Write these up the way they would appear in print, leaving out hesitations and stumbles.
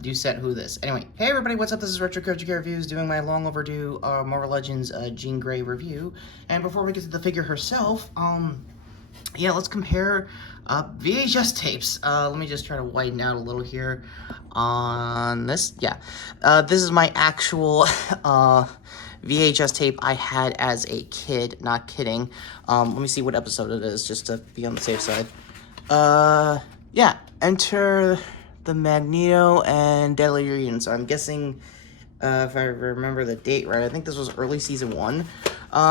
do set who this. Anyway, hey everybody, what's up? This is Retrokid Reviews doing my long overdue Marvel Legends Jean Grey review. And before we get to the figure herself, yeah, let's compare VHS tapes. Let me just try to widen out a little here on this. Yeah, this is my actual VHS tape I had as a kid, not kidding. Let me see what episode it is, just to be on the safe side. Yeah, enter the Magneto and Deadly Reunion. So I'm guessing, if I remember the date right, I think this was early season 1.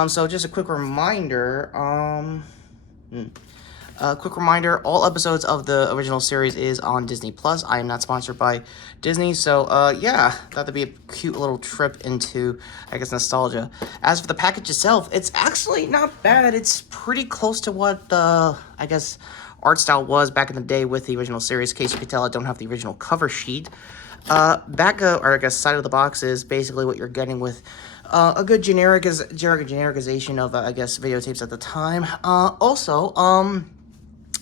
So just a quick reminder, all episodes of the original series is on Disney+. I am not sponsored by Disney, so, yeah, thought that'd be a cute little trip into, I guess, nostalgia. As for the package itself, it's actually not bad. It's pretty close to what the, I guess, art style was back in the day with the original series. In case you could tell, I don't have the original cover sheet. Back, or I guess, side of the box is basically what you're getting with a good genericization of, I guess, videotapes at the time.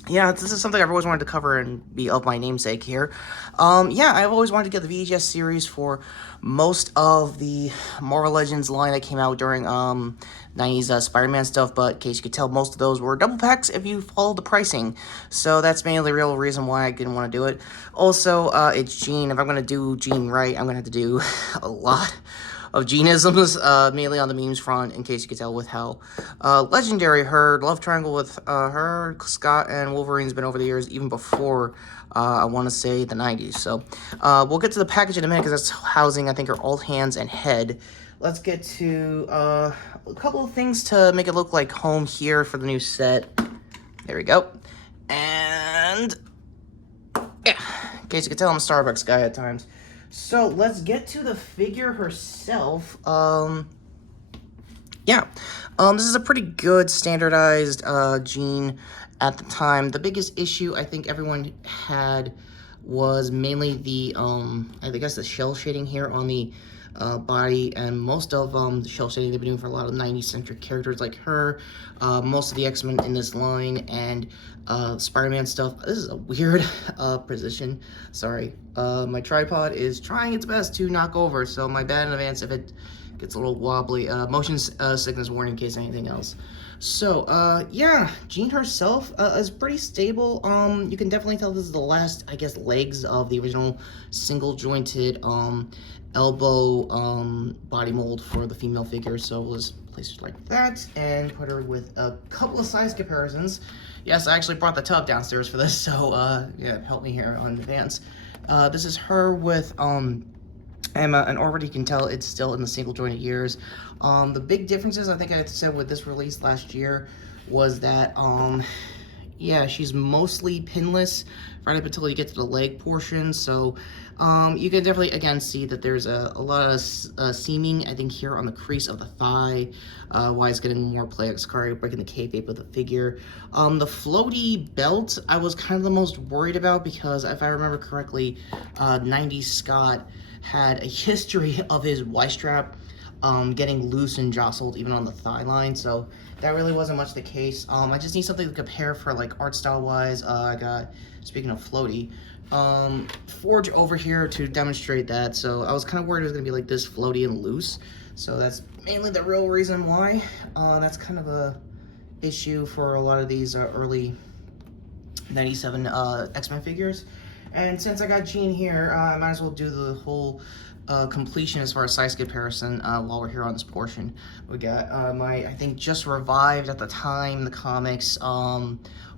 Yeah, this is something I've always wanted to cover and be of my namesake here. Yeah, I've always wanted to get the VHS series for most of the Marvel Legends line that came out during 90s Spider-Man stuff, but in case you could tell, most of those were double packs if you follow the pricing. So that's mainly the real reason why I didn't want to do it. Also, it's Jean. If I'm going to do Jean right, I'm going to have to do a lot of Jeanisms, mainly on the memes front, in case you could tell with how legendary her love triangle with her, Scott, and Wolverine's been over the years, even before, I want to say, the 90s. So, we'll get to the package in a minute, because that's housing, I think, are all hands and head. Let's get to a couple of things to make it look like home here for the new set. There we go. And, yeah, in case you could tell, I'm a Starbucks guy at times. So, let's get to the figure herself. Yeah, this is a pretty good standardized Jean at the time. The biggest issue I think everyone had was mainly the, I guess the shell shading here on the body, and most of the shell shading they've been doing for a lot of 90s-centric characters like her, most of the X-Men in this line, and Spider-Man stuff. This is a weird position. Sorry. My tripod is trying its best to knock over, so my bad in advance if it gets a little wobbly. Motion sickness warning in case anything else. So, yeah, Jean herself is pretty stable. You can definitely tell this is the last, I guess, legs of the original single-jointed, elbow, body mold for the female figure. So we'll just place her like that and put her with a couple of size comparisons. Yes, I actually brought the tub downstairs for this, so, yeah, help me here on advance. This is her with, Emma, and already you can tell it's still in the single jointed years. The big differences, I think I said with this release last year, was that, yeah, she's mostly pinless right up until you get to the leg portion. So, you can definitely, again, see that there's a lot of seaming, I think, here on the crease of the thigh, why it's getting more play, breaking the kayfabe of the figure. The floaty belt, I was kind of the most worried about, because if I remember correctly, 90s Scott had a history of his Y-strap getting loose and jostled even on the thigh line, so that really wasn't much the case. I just need something to compare for, like, art style wise. I got, speaking of floaty, Forge over here to demonstrate that, so I was kind of worried it was going to be like this floaty and loose, so that's mainly the real reason why. That's kind of a issue for a lot of these early 97 X-Men figures. And since I got Jean here, I might as well do the whole completion as far as size comparison while we're here on this portion. We got my, I think, just revived at the time, the comics,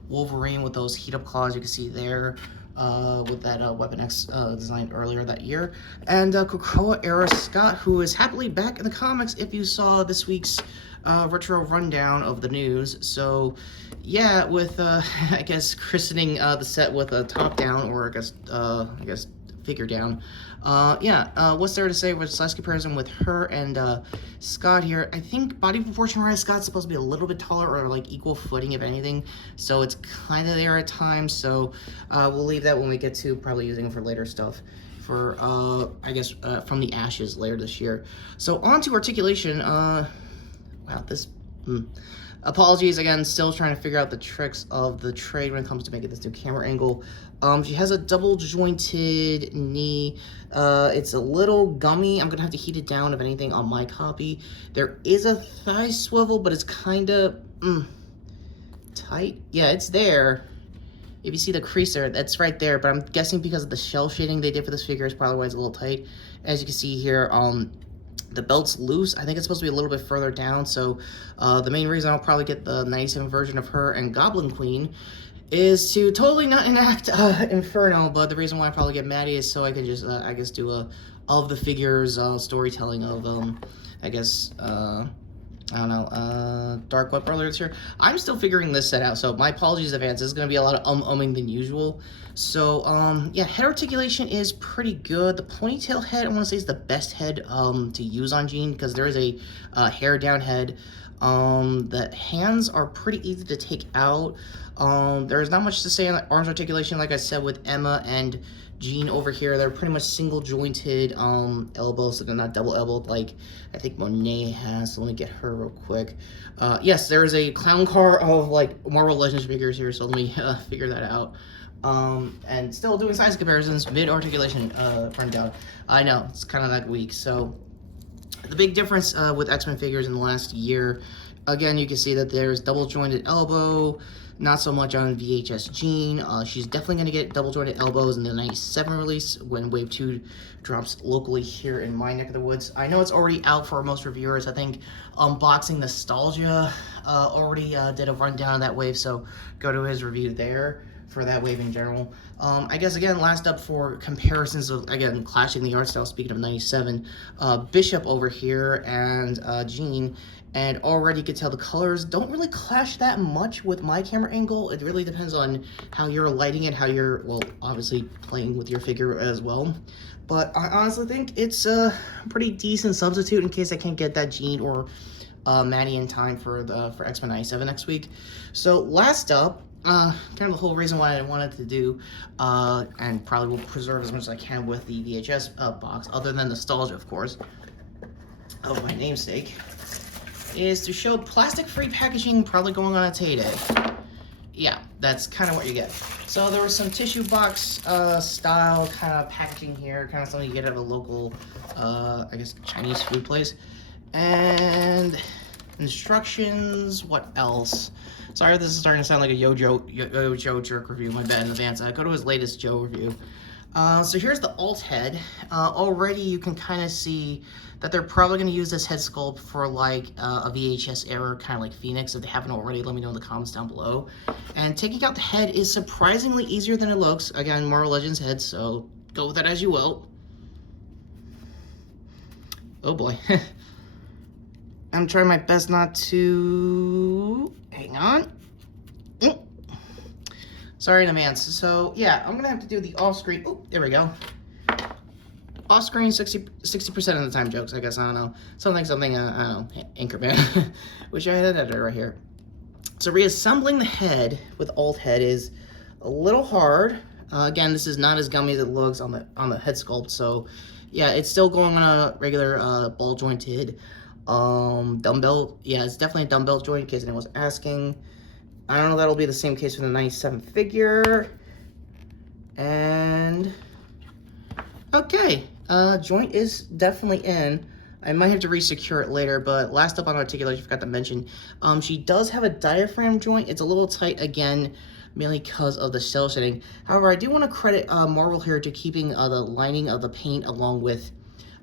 Wolverine with those heat-up claws you can see there, with that Weapon X designed earlier that year. And Krakoa-era Scott, who is happily back in the comics if you saw this week's retro rundown of the news. So, yeah, with, I guess, christening the set with a top down, or I guess, figure down. Yeah, what's there to say with size comparison with her and Scott here? I think body proportion-wise, Scott's supposed to be a little bit taller, or like equal footing, if anything. So it's kind of there at times. So we'll leave that when we get to probably using it for later stuff. For, I guess, from the Ashes later this year. So on to articulation. Wow, this... Apologies again, still trying to figure out the tricks of the trade when it comes to making this new camera angle. She has a double jointed knee. It's a little gummy. I'm gonna have to heat it down if anything on my copy. There is a thigh swivel, but it's kind of tight. Yeah, it's there. If you see the crease there, that's right there, but I'm guessing because of the shell shading they did for this figure is probably why it's a little tight. As you can see here, the belt's loose. I think it's supposed to be a little bit further down, so the main reason I'll probably get the 97 version of her and Goblin Queen is to totally not enact Inferno, but the reason why I probably get Maddie is so I can just, I guess, do a of the figures storytelling of, I guess, I don't know, Dark Web earlier this year. I'm still figuring this set out, so my apologies in advance. This is going to be a lot of umming than usual. So, yeah, head articulation is pretty good. The ponytail head, I want to say, is the best head to use on Jean, because there is a hair down head. The hands are pretty easy to take out. There's not much to say on the arms articulation, like I said, with Emma and Jean over here. They're pretty much single jointed elbows, so they're not double elbowed like I think Monet has. So let me get her real quick. Yes, there is a clown car of like Marvel Legends figures here, so let me figure that out. And still doing size comparisons, mid articulation front down. I know it's kind of that weak. So the big difference with X-Men figures in the last year, again, you can see that there's double jointed elbow. Not so much on VHS Jean. She's definitely going to get double jointed elbows in the 97 release when Wave 2 drops locally here in my neck of the woods. I know it's already out for most reviewers. I think Unboxing Nostalgia already did a rundown of that wave, so go to his review there for that wave in general. I guess, again, last up for comparisons of, again, clashing the art style, speaking of 97, Bishop over here and Jean. And already you can tell the colors don't really clash that much with my camera angle. It really depends on how you're lighting it, how you're, well, obviously playing with your figure as well. But I honestly think it's a pretty decent substitute in case I can't get that Jean or Maddie in time for X-Men 97 next week. So last up, kind of the whole reason why I wanted to do, and probably will preserve as much as I can with the VHS box, other than nostalgia, of course, of my namesake, is to show plastic-free packaging probably going on its heyday. Yeah, that's kind of what you get. So there was some tissue box style kind of packaging here, kind of something you get at a local, I guess, Chinese food place. And instructions, what else? Sorry if this is starting to sound like a Yo Joe jerk review, my bad in advance. Go to his latest Joe review. So here's the alt head. Already you can kind of see that they're probably going to use this head sculpt for like a VHS era, kind of like Phoenix. If they haven't already, let me know in the comments down below. And taking out the head is surprisingly easier than it looks. Again, Marvel Legends head, so go with that as you will. Oh boy. I'm trying my best not to... Hang on. Sorry in advance. So, yeah, I'm going to have to do the off-screen... Oh, there we go. Off-screen 60% of the time jokes, I guess. I don't know. Something, I don't know. Anchorman. Wish I had an editor right here. So, reassembling the head with alt head is a little hard. Again, this is not as gummy as it looks on the head sculpt. So, yeah, it's still going on a regular ball-jointed dumbbell. Yeah, it's definitely a dumbbell joint in case anyone was asking. I don't know if that'll be the same case for the 97 figure. And okay, joint is definitely in. I might have to re-secure it later, but last up on articulation, I forgot to mention, she does have a diaphragm joint. It's a little tight again, mainly because of the shell shading. However, I do want to credit Marvel here to keeping the lining of the paint along with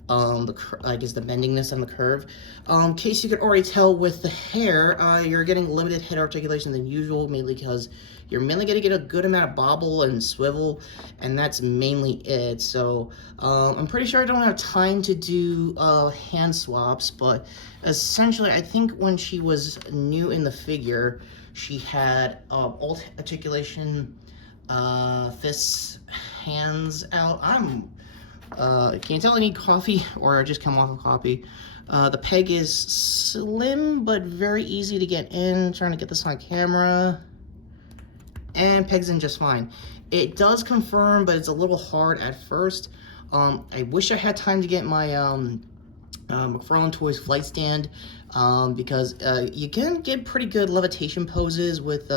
I guess the bendingness and the curve. In case you could already tell with the hair, you're getting limited head articulation than usual, mainly because you're mainly going to get a good amount of bobble and swivel, and that's mainly it. So I'm pretty sure I don't have time to do hand swaps, but essentially I think when she was new in the figure, she had alt articulation, fists, hands out. Can't tell I need coffee or I just come off of coffee. The peg is slim but very easy to get in. Trying to get this on camera. And pegs in just fine. It does confirm, but it's a little hard at first. I wish I had time to get my McFarlane Toys flight stand, because you can get pretty good levitation poses with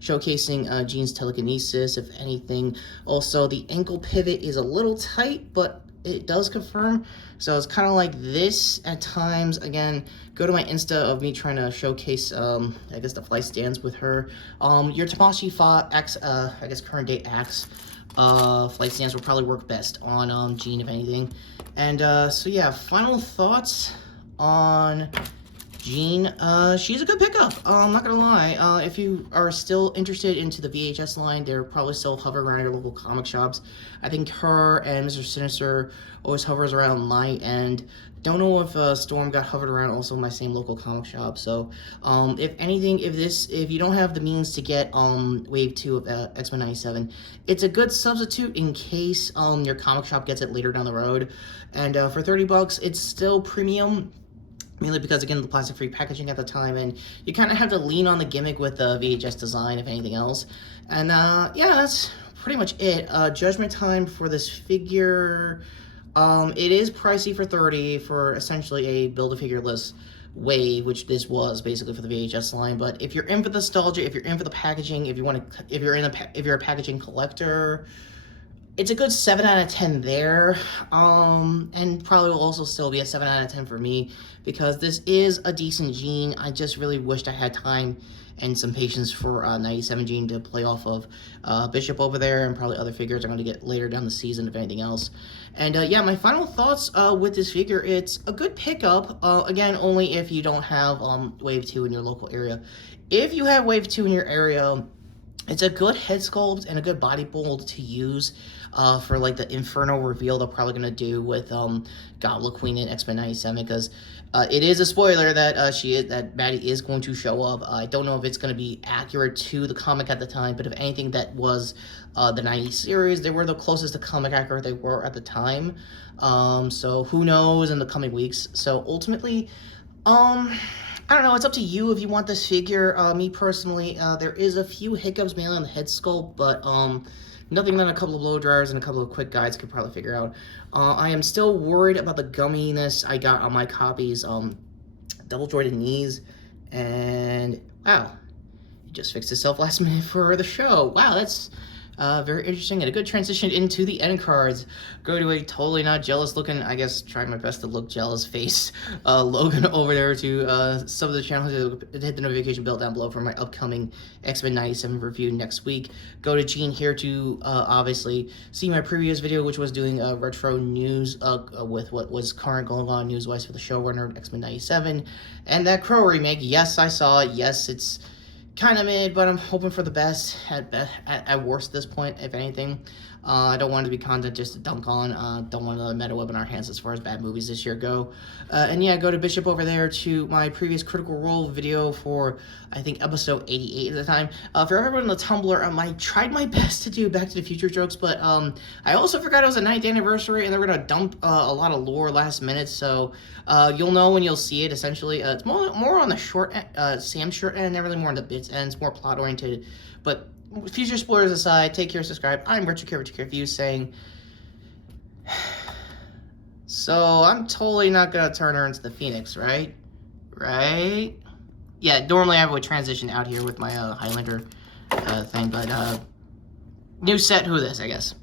showcasing Jean's telekinesis, if anything. Also, the ankle pivot is a little tight, but it does confirm. So it's kind of like this at times. Again, go to my Insta of me trying to showcase, I guess, the flight stands with her. Your Tamashii X, I guess current day Axe flight stands will probably work best on Jean, if anything. And so yeah, final thoughts on Jean. She's a good pickup. I'm not gonna lie. If you are still interested into the VHS line, they're probably still hovering around your local comic shops. I think her and Mr. Sinister always hovers around my end. Don't know if Storm got hovered around also in my same local comic shop. So, if anything, if you don't have the means to get Wave 2 of X-Men 97, it's a good substitute in case your comic shop gets it later down the road. And for $30, it's still premium. Mainly because, again, the plastic-free packaging at the time, and you kind of have to lean on the gimmick with the VHS design, if anything else. And, yeah, that's pretty much it. Judgment time for this figure. It is pricey for $30 for essentially a Build-A-Figure-less Wave, which this was basically for the VHS line. But if you're in for the nostalgia, if you're in for the packaging, if you're a packaging collector, it's a good 7 out of 10 there, and probably will also still be a 7 out of 10 for me, because this is a decent Jean. I just really wished I had time and some patience for 97 Jean to play off of Bishop over there, and probably other figures I'm going to get later down the season, if anything else. And yeah, my final thoughts with this figure, it's a good pickup, again, only if you don't have Wave 2 in your local area. If you have Wave 2 in your area, it's a good head sculpt and a good body mold to use for like the Inferno reveal they're probably going to do with Goblin Queen and X-Men 97, because it is a spoiler that Maddie is going to show up. I don't know if it's going to be accurate to the comic at the time, but if anything, that was the 90 series. They were the closest to comic accurate they were at the time. So who knows in the coming weeks. So ultimately, I don't know, it's up to you if you want this figure. Me personally, there is a few hiccups mainly on the head sculpt, but nothing that a couple of blow dryers and a couple of quick guides could probably figure out. I am still worried about the gumminess I got on my copies. Double jointed knees, and wow, it just fixed itself last minute for the show. Wow, that's very interesting, and a good transition into the end cards. Go to a totally not jealous looking, I guess, trying my best to look jealous face, Logan over there to some of the channels to hit the notification bell down below for my upcoming X-Men 97 review next week. Go to Jean here to obviously see my previous video, which was doing retro news with what was current going on news-wise for the showrunner X-Men 97. And that Crow remake, yes, I saw it, yes, it's kind of mid, but I'm hoping for the best at worst at this point, if anything. I don't want it to be content just to dunk on. Don't want another meta web in our hands as far as bad movies this year go. And yeah, go to Bishop over there to my previous Critical Role video for, I think, episode 88 at the time. For everyone on the Tumblr, I tried my best to do Back to the Future jokes, but I also forgot it was a 9th anniversary, and they're going to dump a lot of lore last minute, so you'll know when you'll see it, essentially. It's more on the short Sam's short end, not really more on the bits end. It's more plot-oriented, but future spoilers aside, take care, subscribe. I'm Retrokid Reviews saying, so I'm totally not gonna turn her into the Phoenix, right? Right? Yeah, normally I would transition out here with my Highlander thing, but new set, who this, I guess.